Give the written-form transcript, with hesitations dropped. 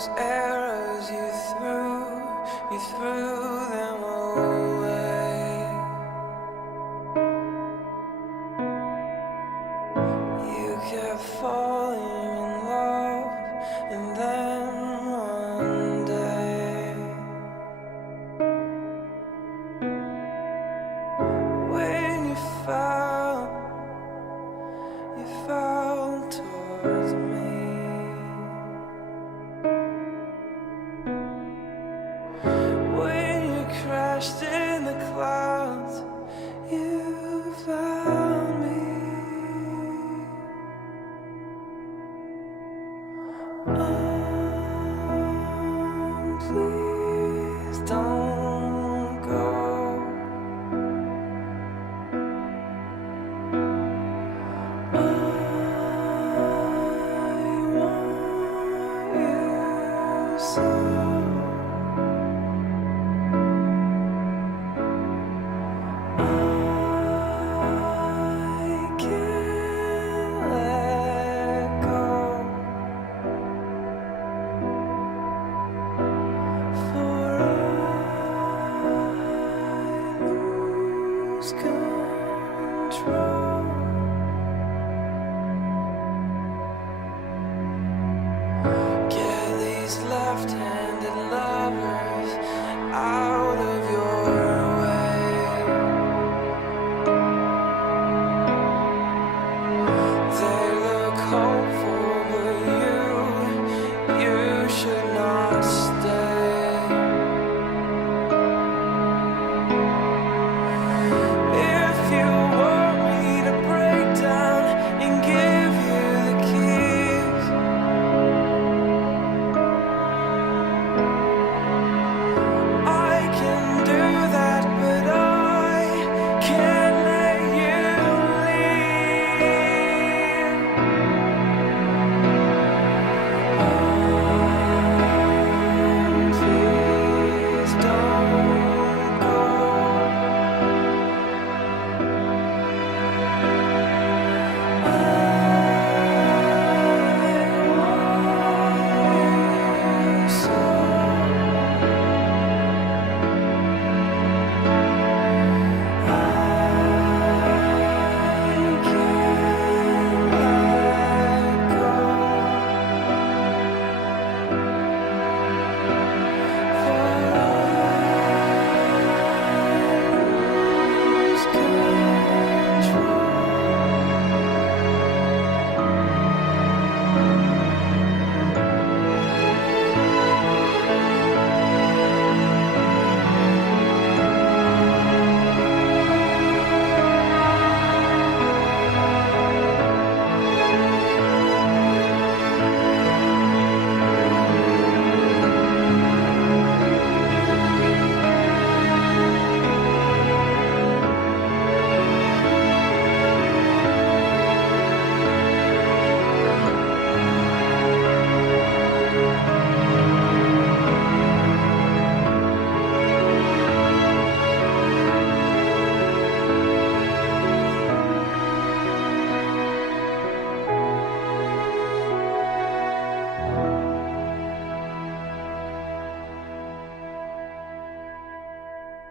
those arrows you threw them away. You kept falling in love, and then one day, when you fell towards me. When you crashed in the clouds, you found me. Please don't go. I want you so. I can't let go. For I lose control. Get these left-handed love